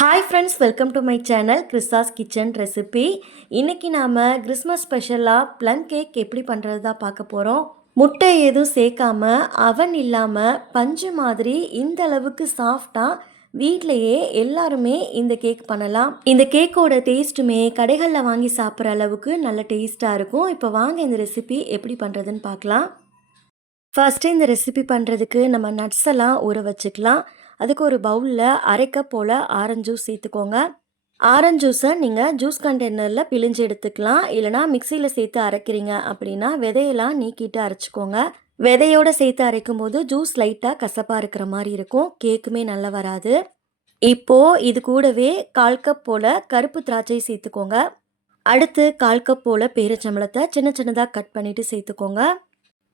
Hi friends, welcome to my channel கிறிஸ்தாஸ் kitchen recipe. இன்றைக்கி நாம் Christmas ஸ்பெஷலாக ப்ளம் கேக் எப்படி பண்ணுறது தான் பார்க்க போகிறோம். முட்டை எதுவும் சேர்க்காம அவன் இல்லாமல் பஞ்சு மாதிரி இந்த அளவுக்கு சாஃப்டாக வீட்டிலையே எல்லாருமே இந்த கேக் பண்ணலாம். இந்த கேக்கோட டேஸ்ட்டுமே கடைகளில் வாங்கி சாப்பிட்ற அளவுக்கு நல்ல டேஸ்ட்டாக இருக்கும். இப்போ வாங்க இந்த ரெசிபி எப்படி பண்ணுறதுன்னு பார்க்கலாம். ஃபஸ்ட்டு இந்த ரெசிபி பண்ணுறதுக்கு நம்ம நட்ஸ் எல்லாம் ஊற வச்சுக்கலாம். அதுக்கு ஒரு பவுலில் அரை கப் போல் ஆரஞ்சு ஜூஸ் சேர்த்துக்கோங்க. ஆரஞ்சு ஜூஸை நீங்கள் ஜூஸ் கண்டெய்னரில் பிழிஞ்சு எடுத்துக்கலாம். இல்லைனா மிக்சியில் சேர்த்து அரைக்கிறீங்க அப்படின்னா விதையெல்லாம் நீக்கிட்டு அரைச்சிக்கோங்க. விதையோடு சேர்த்து அரைக்கும் போது ஜூஸ் லைட்டாக கசப்பாக இருக்கிற மாதிரி இருக்கும், கேக்குமே நல்லா வராது. இப்போது இது கூடவே 1/4 கப் போல் கருப்பு திராட்சை சேர்த்துக்கோங்க. அடுத்து 1/4 கப் போல் பேரிச்சம்பழத்தை சின்ன சின்னதாக கட் பண்ணிவிட்டு சேர்த்துக்கோங்க.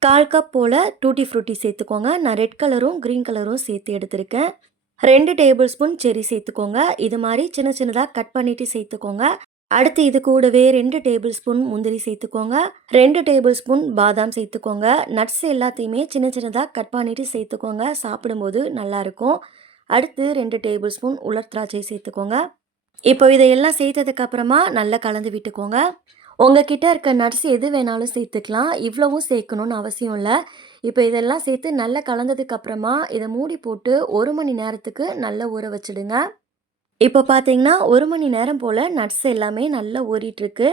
1/4 கப் போல் டூட்டி ஃப்ரூட்டி சேர்த்துக்கோங்க. நான் ரெட் கலரும் க்ரீன் கலரும் சேர்த்து எடுத்திருக்கேன். 2 டேபிள் ஸ்பூன் செர்ரி சேர்த்துக்கோங்க. இது மாதிரி சின்ன சின்னதாக கட் பண்ணிவிட்டு சேர்த்துக்கோங்க. அடுத்து இது கூடவே 2 டேபிள் ஸ்பூன் முந்திரி சேர்த்துக்கோங்க. 2 டேபிள் ஸ்பூன் பாதாம் சேர்த்துக்கோங்க. நட்ஸ் எல்லாத்தையுமே சின்ன சின்னதாக கட் பண்ணிவிட்டு சேர்த்துக்கோங்க, சாப்பிடும்போது நல்லாயிருக்கும். அடுத்து 2 டேபிள் ஸ்பூன் உலர் திராட்சை சேர்த்துக்கோங்க. இப்போ இதையெல்லாம் சேர்த்ததுக்கப்புறமா நல்லா கலந்து விட்டுக்கோங்க. உங்ககிட்ட இருக்க நட்ஸ் எது வேணாலும் சேர்த்துக்கலாம், இவ்வளவும் சேர்க்கணுன்னு அவசியம் இல்லை. இப்போ இதெல்லாம் சேர்த்து நல்லா கலந்ததுக்கப்புறமா இதை மூடி போட்டு 1 மணி நேரத்துக்கு நல்லா ஊற வச்சுடுங்க. இப்போ பார்த்தீங்கன்னா 1 மணி நேரம் போல் நட்ஸ் எல்லாமே நல்லா ஊறிட்டுருக்கு.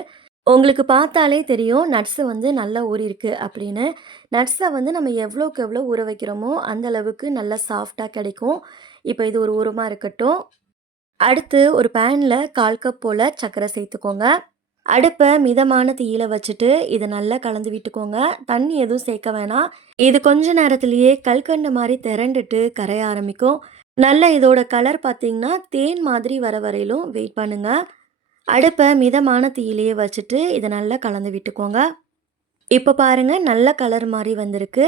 உங்களுக்கு பார்த்தாலே தெரியும் நட்ஸு நல்லா ஊறியிருக்கு அப்படின்னு. நட்ஸை நம்ம எவ்வளோக்கு எவ்வளோ ஊற வைக்கிறோமோ அந்தளவுக்கு நல்லா சாஃப்டாக கிடைக்கும். இப்போ இது ஒரு ஓரமாக இருக்கட்டும். அடுத்து ஒரு பேனில் 1/4 கப் போல் சர்க்கரை சேர்த்துக்கோங்க. அடுப்பை மிதமான தீயில வச்சுட்டு இதை நல்லா கலந்து விட்டுக்கோங்க. தண்ணி எதுவும் சேர்க்க வேணாம். இது கொஞ்ச நேரத்திலேயே கல்கண்டு மாதிரி திரண்டுட்டு கரைய ஆரம்பிக்கும். நல்ல இதோட கலர் பார்த்தீங்கன்னா தேன் மாதிரி வர வரையிலும் வெயிட் பண்ணுங்க. அடுப்பை மிதமான தீயிலேயே வச்சுட்டு இதை நல்லா கலந்து விட்டுக்கோங்க. இப்போ பாருங்கள், நல்ல கலர் மாதிரி வந்திருக்கு.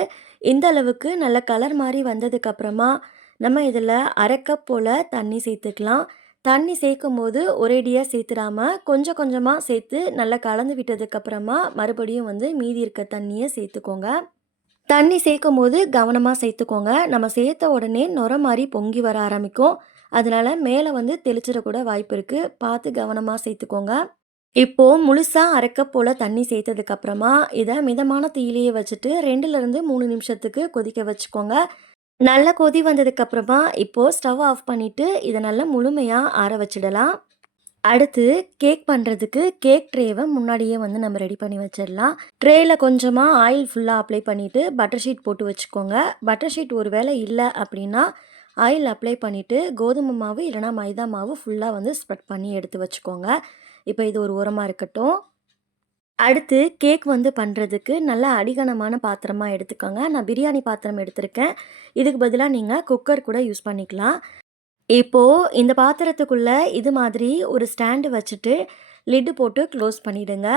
இந்த அளவுக்கு நல்ல கலர் மாதிரி வந்ததுக்கப்புறமா நம்ம இதில் 1/2 கப் போல் தண்ணி சேர்த்துக்கலாம். தண்ணி சேர்க்கும் போது ஒரேடியாக சேர்த்துடாமல் கொஞ்சம் கொஞ்சமாக சேர்த்து நல்லா கலந்து விட்டதுக்கப்புறமா மறுபடியும் மீதி இருக்க தண்ணியை சேர்த்துக்கோங்க. தண்ணி சேர்க்கும் போது கவனமாக சேர்த்துக்கோங்க. நம்ம சேர்த்த உடனே நுர மாதிரி பொங்கி வர ஆரம்பிக்கும். அதனால் மேலே தெளிச்சிடக்கூட வாய்ப்பு இருக்குது, பார்த்து கவனமாக சேர்த்துக்கோங்க. இப்போது முழுசாக 1/2 கப் போல் தண்ணி சேர்த்ததுக்கப்புறமா இதை மிதமான தீயிலேயே வச்சுட்டு 2லேருந்து 3 நிமிஷத்துக்கு கொதிக்க வச்சுக்கோங்க. நல்லா கொதி வந்ததுக்கப்புறமா இப்போது ஸ்டவ் ஆஃப் பண்ணிவிட்டு இதை நல்லா முழுமையாக ஆற வச்சிடலாம். அடுத்து கேக் பண்ணுறதுக்கு கேக் ட்ரேவை முன்னாடியே நம்ம ரெடி பண்ணி வச்சிடலாம். ட்ரேயில் கொஞ்சமாக ஆயில் ஃபுல்லாக அப்ளை பண்ணிவிட்டு பட்டர் ஷீட் போட்டு வச்சுக்கோங்க. பட்டர் ஷீட் ஒரு வேளை இல்லை அப்படின்னா ஆயில் அப்ளை பண்ணிவிட்டு கோதுமை மாவு இல்லைனா மைதா மாவு ஃபுல்லாக ஸ்ப்ரெட் பண்ணி எடுத்து வச்சுக்கோங்க. இப்போ இது ஒரு ஓரமாக இருக்கட்டும். அடுத்து கேக் பண்ணுறதுக்கு நல்ல அடிகனமான பாத்திரமாக எடுத்துக்கோங்க. நான் பிரியாணி பாத்திரம் எடுத்திருக்கேன். இதுக்கு பதிலாக நீங்கள் குக்கர் கூட யூஸ் பண்ணிக்கலாம். இப்போது இந்த பாத்திரத்துக்குள்ளே இது மாதிரி ஒரு ஸ்டாண்டு வச்சுட்டு லிட்டு போட்டு க்ளோஸ் பண்ணிவிடுங்க.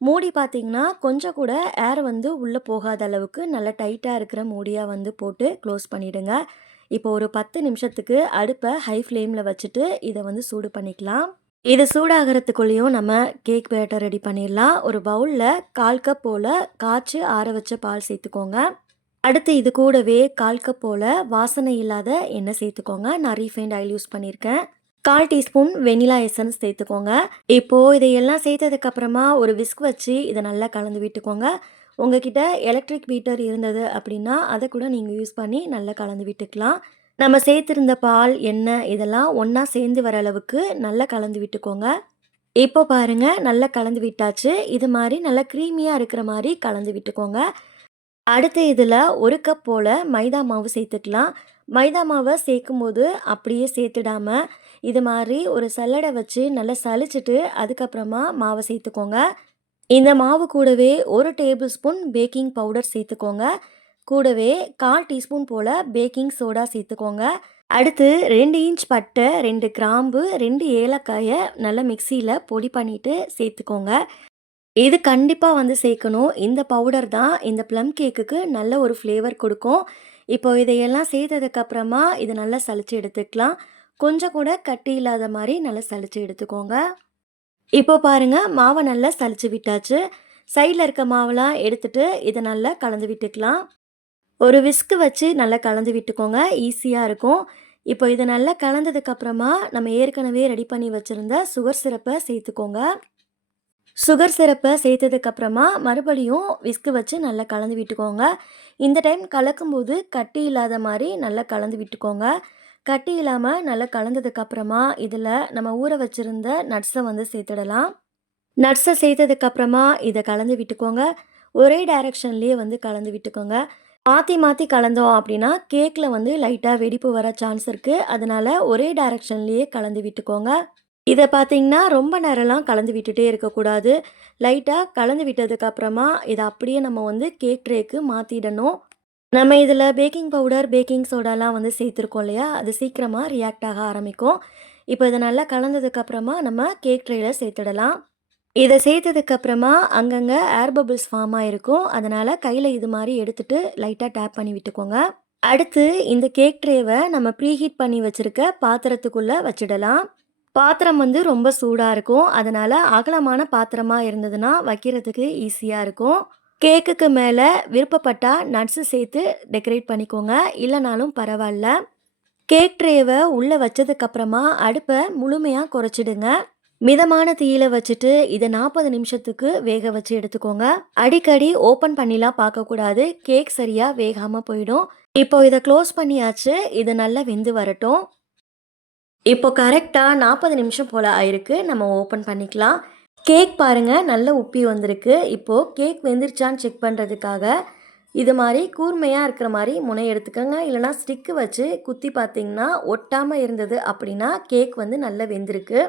மூடி பார்த்திங்கன்னா கொஞ்சம் கூட ஏர் உள்ளே போகாத அளவுக்கு நல்ல டைட்டாக இருக்கிற மூடியாக போட்டு க்ளோஸ் பண்ணிவிடுங்க. இப்போ ஒரு 10 நிமிஷத்துக்கு அடுப்பை ஹை ஃப்ளேமில் வச்சுட்டு இதை சூடு பண்ணிக்கலாம். இது சூடாகிறதுக்குள்ளேயும் நம்ம கேக் பேட்டர் ரெடி பண்ணிடலாம். ஒரு பவுலில் 1/4 கப் போல் காய்ச்சி ஆற வச்ச பால் சேர்த்துக்கோங்க. அடுத்து இது கூடவே 1/4 கப் போல் வாசனை இல்லாத எண்ணெய் சேர்த்துக்கோங்க. நான் ரீஃபைண்ட் ஆயில் யூஸ் பண்ணியிருக்கேன். 1/4 டீஸ்பூன் வெனிலா எசன்ஸ் சேர்த்துக்கோங்க. இப்போது இதையெல்லாம் சேர்த்ததுக்கப்புறமா ஒரு விஸ்க் வச்சு இதை நல்லா கலந்து விட்டுக்கோங்க. உங்ககிட்ட எலக்ட்ரிக் பீட்டர் இருந்தது அப்படின்னா அதை கூட நீங்கள் யூஸ் பண்ணி நல்லா கலந்து விட்டுக்கலாம். நம்ம சேர்த்துருந்த பால், எண்ணெய் இதெல்லாம் ஒன்றா சேர்ந்து வர அளவுக்கு நல்லா கலந்து விட்டுக்கோங்க. இப்போ பாருங்கள், நல்லா கலந்து விட்டாச்சு. இது மாதிரி நல்லா க்ரீமியாக இருக்கிற மாதிரி கலந்து விட்டுக்கோங்க. அடுத்து இதில் 1 கப் போல் மைதா மாவு சேர்த்துக்கலாம். மைதா மாவை சேர்க்கும் போது அப்படியே சேர்த்துடாமல் இது மாதிரி ஒரு சல்லடை வச்சு நல்லா சலிச்சிட்டு அதுக்கப்புறமா மாவை சேர்த்துக்கோங்க. இந்த மாவு கூடவே 1 டேபிள் ஸ்பூன் பேக்கிங் பவுடர் சேர்த்துக்கோங்க. கூடவே 1/4 டீஸ்பூன் போல் பேக்கிங் சோடா சேர்த்துக்கோங்க. அடுத்து 2 இன்ச் பட்டை, 2 கிராம்பு, 2 ஏலக்காயை நல்லா மிக்சியில் பொடி பண்ணிவிட்டு சேர்த்துக்கோங்க. இது கண்டிப்பாக சேர்க்கணும். இந்த பவுடர் தான் இந்த ப்ளம் கேக்குக்கு நல்ல ஒரு ஃப்ளேவர் கொடுக்கும். இப்போ இதையெல்லாம் சேர்த்ததுக்கப்புறமா இதை நல்லா சலிச்சு எடுத்துக்கலாம். கொஞ்சம் கூட கட்டி இல்லாத மாதிரி நல்லா சலிச்சு எடுத்துக்கோங்க. இப்போ பாருங்கள், மாவை நல்லா சலிச்சு விட்டாச்சு. சைடில் இருக்க மாவெல்லாம் எடுத்துகிட்டு இதை நல்லா கலந்து விட்டுக்கலாம். ஒரு விஸ்கு வச்சு நல்லா கலந்து விட்டுக்கோங்க, ஈஸியாக இருக்கும். இப்போ இதை நல்லா கலந்ததுக்கப்புறமா நம்ம ஏற்கனவே ரெடி பண்ணி வச்சுருந்த சுகர் சிரப்பை சேர்த்துக்கோங்க. சுகர் சிரப்பை சேர்த்ததுக்கப்புறமா மறுபடியும் விஸ்கு வச்சு நல்லா கலந்து விட்டுக்கோங்க. இந்த டைம் கலக்கும்போது கட்டி இல்லாத மாதிரி நல்லா கலந்து விட்டுக்கோங்க. கட்டி இல்லாமல் நல்லா கலந்ததுக்கப்புறமா இதில் நம்ம ஊற வச்சுருந்த நட்ஸை வந்து சேர்த்துடலாம். நட்ஸை சேர்த்ததுக்கப்புறமா இதை கலந்து விட்டுக்கோங்க. ஒரே டைரெக்ஷன்லேயே வந்து கலந்து விட்டுக்கோங்க. மாற்றி மாற்றி கலந்தோம் அப்படின்னா கேக்கில் வந்து லைட்டாக வெடிப்பு வர சான்ஸ் இருக்குது. அதனால் ஒரே டைரெக்ஷன்லேயே கலந்து விட்டுக்கோங்க. இதை பார்த்தீங்கன்னா ரொம்ப நேரம்லாம் கலந்து விட்டுட்டே இருக்கக்கூடாது. லைட்டாக கலந்து விட்டதுக்கப்புறமா இதை அப்படியே நம்ம வந்து கேக் ட்ரேக்கு மாற்றிடணும். நம்ம இதில் பேக்கிங் பவுடர், பேக்கிங் சோடாலாம் வந்து சேர்த்துருக்கோம் இல்லையா, அது சீக்கிரமாக ரியாக்ட் ஆக ஆரம்பிக்கும். இப்போ இதை நல்லா கலந்ததுக்கப்புறமா நம்ம கேக் ட்ரேயில் சேர்த்துடலாம். இதை சேர்த்ததுக்கப்புறமா அங்கங்கே ஏர் பபிள்ஸ் ஃபார்ம் ஆகிருக்கும். அதனால் கையில் இது மாதிரி எடுத்துகிட்டு லைட்டாக டேப் பண்ணி விட்டுக்கோங்க. அடுத்து இந்த கேக் ட்ரேவை நம்ம ப்ரீஹீட் பண்ணி வச்சுருக்க பாத்திரத்துக்குள்ளே வச்சிடலாம். பாத்திரம் வந்து ரொம்ப சூடாக இருக்கும். அதனால் அகலமான பாத்திரமாக இருந்ததுன்னா வைக்கிறதுக்கு ஈஸியாக இருக்கும். கேக்குக்கு மேலே விருப்பப்பட்டால் நட்ஸு சேர்த்து டெக்கரேட் பண்ணிக்கோங்க, இல்லைனாலும் பரவாயில்ல. கேக் ட்ரேவை உள்ளே வச்சதுக்கப்புறமா அடுப்பை முழுமையாக குறைச்சிடுங்க. மிதமான தீயில வச்சுட்டு இதை 40 நிமிஷத்துக்கு வேக வச்சு எடுத்துக்கோங்க. அடிக்கடி ஓப்பன் பண்ணிலாம் பார்க்கக்கூடாது, கேக் சரியாக வேகாமல் போயிடும். இப்போ இதை க்ளோஸ் பண்ணியாச்சு. இது நல்லா வெந்து வரட்டும். இப்போ கரெக்டாக 40 நிமிஷம் போல் ஆயிருக்கு. நம்ம ஓப்பன் பண்ணிக்கலாம். கேக் பாருங்கள் நல்லா உப்பி வந்திருக்கு. இப்போது கேக் வெந்துருச்சான்னு செக் பண்ணுறதுக்காக இது மாதிரி கூர்மையாக இருக்கிற மாதிரி முனை எடுத்துக்கோங்க. இல்லைனா ஸ்டிக்கு வச்சு குத்தி பார்த்திங்கன்னா ஒட்டாமல் இருந்தது அப்படின்னா கேக் வந்து நல்லா வெந்திருக்கு.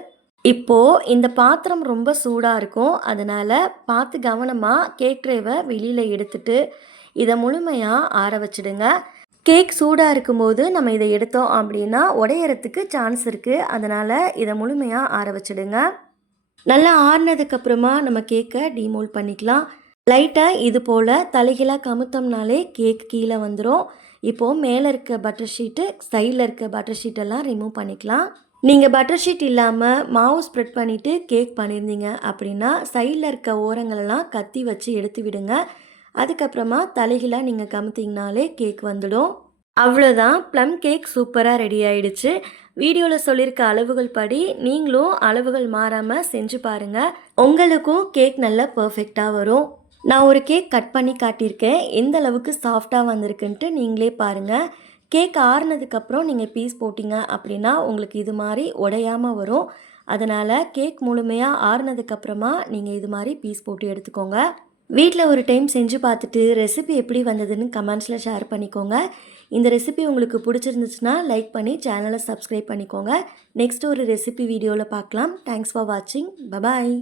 இப்போது இந்த பாத்திரம் ரொம்ப சூடாக இருக்கும். அதனால் பார்த்து கவனமாக கேக் ட்ரேவை வெளியில் எடுத்துட்டு இதை முழுமையாக ஆற வச்சிடுங்க. கேக் சூடாக இருக்கும்போது நம்ம இதை எடுத்தோம் அப்படின்னா உடையறதுக்கு சான்ஸ் இருக்குது. அதனால் இதை முழுமையாக ஆற வச்சிடுங்க. நல்லா ஆறினதுக்கப்புறமா நம்ம கேக்கை டீமோல்ட் பண்ணிக்கலாம். லைட்டாக இது போல் தலைகீழாக கமுத்தோம்னாலே கேக் கீழே வந்துடும். இப்போது மேலே இருக்க பட்டர் ஷீட்டு, சைடில் இருக்க பட்டர் ஷீட்டெல்லாம் ரிமூவ் பண்ணிக்கலாம். நீங்கள் பட்டர் ஷீட் இல்லாமல் மாவு ஸ்ப்ரெட் பண்ணிவிட்டு கேக் பண்ணியிருந்தீங்க அப்படின்னா சைடில் இருக்க ஓரங்களெல்லாம் கத்தி வச்சு எடுத்து விடுங்க. அதுக்கப்புறமா தலைகீழாக நீங்கள் கமுத்திங்கனாலே கேக் வந்துடும். அவ்வளோதான், ப்ளம் கேக் சூப்பராக ரெடி ஆயிடுச்சு. வீடியோவில் சொல்லியிருக்க அளவுகள் படி நீங்களும் அளவுகள் மாறாமல் செஞ்சு பாருங்கள். உங்களுக்கும் கேக் நல்லா பர்ஃபெக்டாக வரும். நான் ஒரு கேக் கட் பண்ணி காட்டியிருக்கேன். எந்த அளவுக்கு சாஃப்டாக வந்திருக்குன்ட்டு நீங்களே பாருங்கள். கேக் ஆறுனதுக்கப்புறம் நீங்கள் பீஸ் போட்டிங்க அப்படின்னா உங்களுக்கு இது மாதிரி உடையாமல் வரும். அதனால் கேக் முழுமையாக ஆறுனதுக்கப்புறமா நீங்கள் இது மாதிரி பீஸ் போட்டு எடுத்துக்கோங்க. வீட்டில் ஒரு டைம் செஞ்சு பார்த்துட்டு ரெசிபி எப்படி வந்ததுன்னு கமெண்ட்ஸில் ஷேர் பண்ணிக்கோங்க. இந்த ரெசிபி உங்களுக்கு பிடிச்சிருந்துச்சுன்னா லைக் பண்ணி சேனலை சப்ஸ்கிரைப் பண்ணிக்கோங்க. நெக்ஸ்ட் ஒரு ரெசிபி வீடியோவில் பார்க்கலாம். தேங்க்ஸ் ஃபார் வாட்சிங். பபாய்.